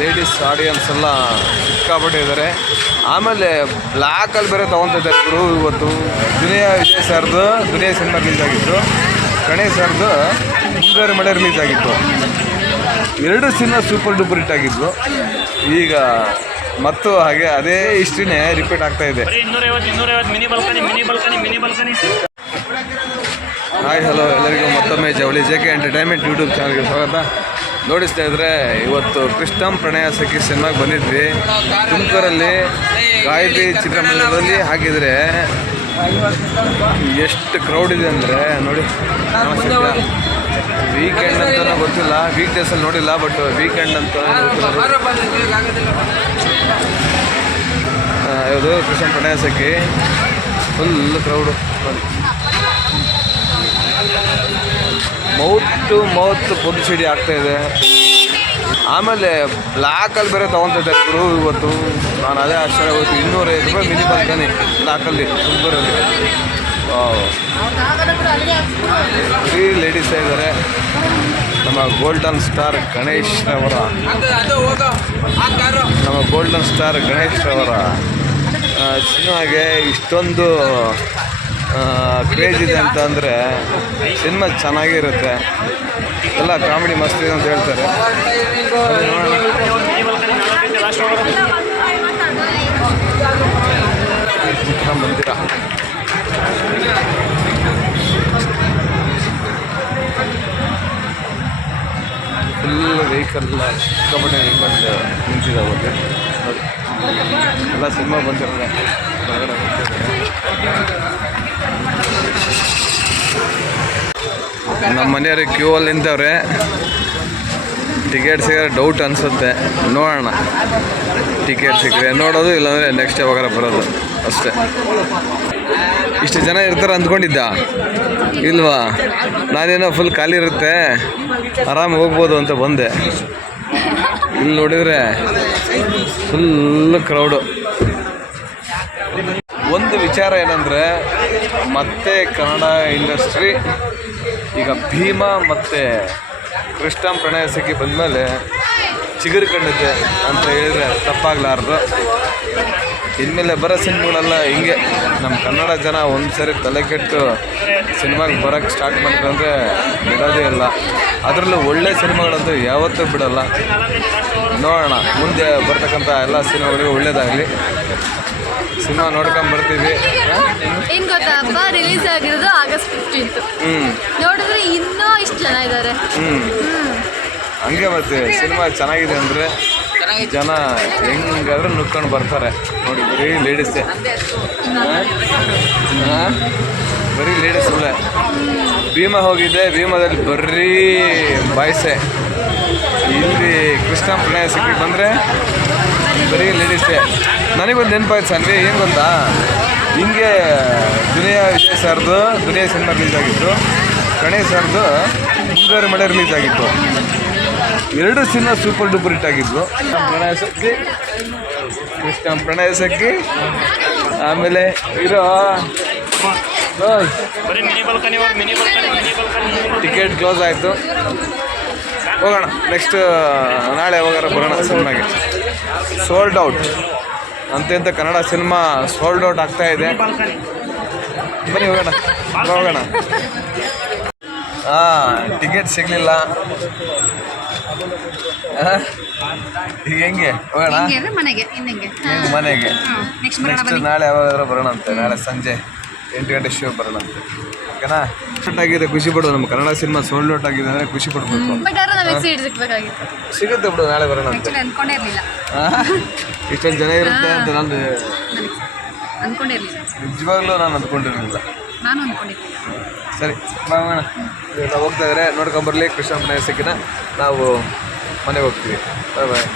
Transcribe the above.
Ladies audience ಎಲ್ಲ ಸಿಕ್ಕಾಪಟ್ಟೆ ಇದ್ದಾರೆ ಆಮೇಲೆ ಬ್ಲ್ಯಾಕಲ್ಲಿ ಬೇರೆ ತೊಗೊತಿದ್ದಾರೆ ಇವರು ಇವತ್ತು. ದುನಿಯಾ ವಿಜಯ್ ಸರ್ದು ದುನಿಯಾ ಸಿನಿಮಾ ರಿಲೀಸ್ ಆಗಿತ್ತು. ಗಣೇಶ್ ಸರ್ದು ಮುಂಗಾರು ಮಳೆ ರಿಲೀಸ್ ಆಗಿತ್ತು. ಎರಡು ಸಿನಿಮಾ ಸೂಪರ್ ಡೂಪರ್ ಹಿಟ್ ಆಗಿದ್ವು. ಈಗ ಮತ್ತು ಹಾಗೆ ಅದೇ ಹಿಸ್ಟ್ರಿನೇ ರಿಪೀಟ್ ಆಗ್ತಾ ಇದೆ. ಹಾಯ್ ಹಲೋ ಎಲ್ಲರಿಗೂ ಮತ್ತೊಮ್ಮೆ ಜವಳಿ. ಜೆ ಕೆ ಎಂಟರ್ಟೈನ್ಮೆಂಟ್ ಯೂಟ್ಯೂಬ್ ಚಾನಲ್ಗೆ ಸ್ವಾಗತ. ನೋಡಿ ಸ್ನೇಹಿತರೆ, ಇವತ್ತು ಕೃಷ್ಣಂ ಪ್ರಣಯ ಸಖಿ ಸಿನಿಮಾಗೆ ಬಂದಿದ್ವಿ. ತುಮಕೂರಲ್ಲಿ ಗಾಯತ್ರಿ ಚಿತ್ರಮಂದಿರದಲ್ಲಿ ಹಾಕಿದರೆ ಎಷ್ಟು ಕ್ರೌಡ್ ಇದೆ ಅಂದರೆ, ನೋಡಿ ವೀಕೆಂಡ್ ಅಂತ ಗೊತ್ತಿಲ್ಲ ವೀಕ್ ಡೇಸಲ್ಲಿ ನೋಡಿಲ್ಲ ಬಟ್ ವೀಕೆಂಡ್ ಅಂತ ಯಾವುದು? ಕೃಷ್ಣ ಪ್ರಣಯ ಸಖಿ ಫುಲ್ ಕ್ರೌಡು ನೋಡಿ ಮೌತ್ ಟು ಮೌತ್ ಆಗ್ತಾ ಇದೆ. ಆಮೇಲೆ ಬ್ಲ್ಯಾಕಲ್ಲಿ ಬೇರೆ ತೊಗೊತಿದ್ದಾರೆ ಗುರು ಇವತ್ತು. ನಾನು ಅದೇ ಆಶ್ಚರ್ಯ ಹೋಯ್ತು ಇನ್ನೂರೈದು ರೂಪಾಯಿ ಮಿನಿ ಬರ್ತಾನೆ ಬ್ಲ್ಯಾಕಲ್ಲಿ ತುಮಕೂರಲ್ಲಿ ಫ್ರೀ ಲೇಡೀಸ್ ಇದ್ದಾರೆ ನಮ್ಮ ಗೋಲ್ಡನ್ ಸ್ಟಾರ್ ಗಣೇಶ್ ಅವರ ನಮ್ಮ ಗೋಲ್ಡನ್ ಸ್ಟಾರ್ ಗಣೇಶ್ ಅವರ ಸಿನಿಮಾಗೆ ಇಷ್ಟೊಂದು ಕ್ರೇಜ್ ಇದೆ ಅಂತ ಅಂದರೆ ಸಿನಿಮಾ ಚೆನ್ನಾಗಿರುತ್ತೆ. ಎಲ್ಲ ಕಾಮಿಡಿ ಮಸ್ತ್ ಇದೆ ಅಂತ ಹೇಳ್ತಾರೆ. ಮಂದಿರ ಫುಲ್ ವೆಹಿಕಲ್ ಕಬಡ್ಡಿ ವೆಹಿಕಲ್ ನಿಂತಿದ್ದಾವೆ ಅದು ಎಲ್ಲ ಸಿನಿಮಾ ಬಂದಿರಲ್ಲ ನಮ್ಮ ಮನೆಯವ್ರಿ ಕ್ಯೂ ಅಲ್ಲಿ ನಿಂತವ್ರೆ. ಟಿಕೆಟ್ ಸಿಗೋ ಡೌಟ್ ಅನಿಸುತ್ತೆ. ನೋಡೋಣ. ಟಿಕೆಟ್ ಸಿಕ್ಕರೆ ನೋಡೋದು, ಇಲ್ಲಾಂದರೆ ನೆಕ್ಸ್ಟ್ ಯಾವಾಗ ಬರೋದು. ಅಷ್ಟೇ. ಇಷ್ಟು ಜನ ಇರ್ತಾರೆ ಅಂದ್ಕೊಂಡಿದ್ದ? ಇಲ್ವಾ? ನಾನೇನೋ ಫುಲ್ ಖಾಲಿ ಇರುತ್ತೆ. ಆರಾಮಾಗಿ ಹೋಗ್ಬೋದು ಅಂತ ಬಂದೆ. ಇಲ್ಲಿ ನೋಡಿದರೆ ಫುಲ್ ಕ್ರೌಡು ಒಂದು ವಿಚಾರ ಏನಂದರೆ, ಮತ್ತೆ ಕನ್ನಡ ಇಂಡಸ್ಟ್ರಿ ಈಗ ಭೀಮ ಮತ್ತು ಕೃಷ್ಣ ಪ್ರಣಯ ಸಿಕ್ಕಿ ಬಂದಮೇಲೆ ಚಿಗುರು ಕಂಡಿದೆ ಅಂತ ಹೇಳಿದ್ರೆ ತಪ್ಪಾಗಲಾರ್ದು. ಇನ್ಮೇಲೆ ಬರೋ ಸಿನಿಮಾಗಳೆಲ್ಲ ಹಿಂಗೆ. ನಮ್ಮ ಕನ್ನಡ ಜನ ಒಂದು ಸರಿ ತಲೆ ಕೆಟ್ಟು ಸಿನಿಮಾಗೆ ಬರೋಕ್ಕೆ ಸ್ಟಾರ್ಟ್ ಮಾಡ್ಕೊಂಡ್ರೆ ಬಿಡೋದೇ ಇಲ್ಲ. ಅದರಲ್ಲೂ ಒಳ್ಳೆ ಸಿನಿಮಾಗಳಂತೂ ಯಾವತ್ತೂ ಬಿಡೋಲ್ಲ. ನೋಡೋಣ, ಮುಂದೆ ಬರ್ತಕ್ಕಂಥ ಎಲ್ಲ ಸಿನಿಮಾಗಳಿಗೂ ಒಳ್ಳೇದಾಗಲಿ. ಸಿನಿಮಾ ನೋಡ್ಕೊಂಡ್ ಬರ್ತೀವಿ. ಏನ್ ಗೊತ್ತಾ? ಹಬ್ಬ ರಿಲೀಸ್ ಆಗಿರೋದು ಆಗಸ್ಟ್ ಫಿಫ್ಟೀನ್ತ್ ಹ್ಞೂ ನೋಡಿದ್ರೆ ಇನ್ನೂ ಇಷ್ಟು ಜನ ಇದ್ದಾರೆ ಹಂಗೆ ಮತ್ತೆ ಸಿನಿಮಾ ಚೆನ್ನಾಗಿದೆ ಅಂದ್ರೆ ಜನ ಹೆಂಗಾದ್ರೂ ನುಕ್ಕೊಂಡು ಬರ್ತಾರೆ. ನೋಡಿ ಬರೀ ಲೇಡೀಸೇ ಬರೀ ಲೇಡೀಸ್ ಅಲ್ಲೇ. ಭೀಮಾ ಹೋಗಿದ್ದೆ ಭೀಮಾದಲ್ಲಿ ಬರೀ ಬಾಯ್ಸೆ ಇಲ್ಲಿ ಕೃಷ್ಣ ಪ್ರಣಯ ಸಿಕ್ಕಿ ಬಂದರೆ ಬರೀ ಲೇಡೀಸೇ ನನಗೊಂದು ನೆನಪಾಯ್ತು ಸನ್ವಿ ಏನು ಗೊತ್ತಾ? ಹಿಂಗೆ ದುನಿಯಾ ವಿಜಯ್ ಸರ್ದು ದುನಿಯಾ ಸಿನಿಮಾ ರಿಲೀಸ್ ಆಗಿತ್ತು. ಗಣೇಶ್ ಸರ್ದು ಮುಂಗಾರು ಮಳೆ ರಿಲೀಸ್ ಆಗಿತ್ತು. ಎರಡು ಸಿನಿಮಾ ಸೂಪರ್ ಡೂಪರ್ ಹಿಟ್ ಆಗಿದ್ವು. ಪ್ರಣಯ ಸಕ್ಕಿ ಕೃಷ್ಣ ಪ್ರಣಯ ಸಕ್ಕಿ ಆಮೇಲೆ ಇರೋ ಟಿಕೆಟ್ ಕ್ಲೋಸ್ ಆಯಿತು. ಹೋಗೋಣ ನೆಕ್ಸ್ಟ್ ನಾಳೆ ಹೋಗೋಣ ಬರೋಣ ಸಿನಿಮಾಗೆ. ಸೋಲ್ಡ್ ಔಟ್ ಅಂತೆಂತ ಕನ್ನಡ ಸಿನಿಮಾ ಸೋಲ್ಡ್ ಔಟ್ ಆಗ್ತಾ ಇದೆ. ಬನ್ನಿ ಹೋಗೋಣ. ಹೋಗೋಣ. ಹಾಂ ಟಿಕೆಟ್ ಸಿಗಲಿಲ್ಲ. ಈಗ ಹೆಂಗೆ? ಹೋಗೋಣ? ಮನೆಗೆ ನೆಕ್ಸ್ಟ್ ನಾಳೆ ಯಾವಾಗಾದ್ರೂ ಬರೋಣ ಅಂತೆ ನಾಳೆ ಸಂಜೆ ಎಂಟು ಗಂಟೆ ಶೋ ಬರೋಣ ಅಂತೆ ಓಕೆನಾ? ಔಟ್ ಆಗಿದೆ ಖುಷಿ ಪಡೋದು ನಮ್ಮ ಕನ್ನಡ ಸಿನಿಮಾ ಸೋಲ್ಡ್ ಔಟ್ ಆಗಿದೆ ಅಂದರೆ ಖುಷಿ ಪಡ್ಬೇಕು ಬಟ್ ಆದ್ರೆ ನಮಗೆ ಸೀಟ್ ಸಿಗ್ಬೇಕಾಗಿತ್ತು. ಸಿಗುತ್ತೆ ಬಿಡು ನಾಳೆ ಬರೋಣ ಅಂತ. ಇರಲಿಲ್ಲ. ಇಷ್ಟೊಂದು ಜನ ಇರುತ್ತೆ ಅಂತ ನಾನು ಇರಲಿಲ್ಲ. ನಿಜವಾಗ್ಲೂ ನಾನು ಅಂದ್ಕೊಂಡಿರಲಿಲ್ಲ ನಾನು ಸರಿ ನಾವು ಹೋಗ್ತಾ ಇದ್ರೆ ನೋಡ್ಕೊಂಬರ್ಲಿ ಕೃಷ್ಣ ಮನೆ ಸಿಕ್ಕಿನ ನಾವು ಮನೆಗೆ ಹೋಗ್ತೀವಿ. ಬಾಯ್ ಬಾಯ್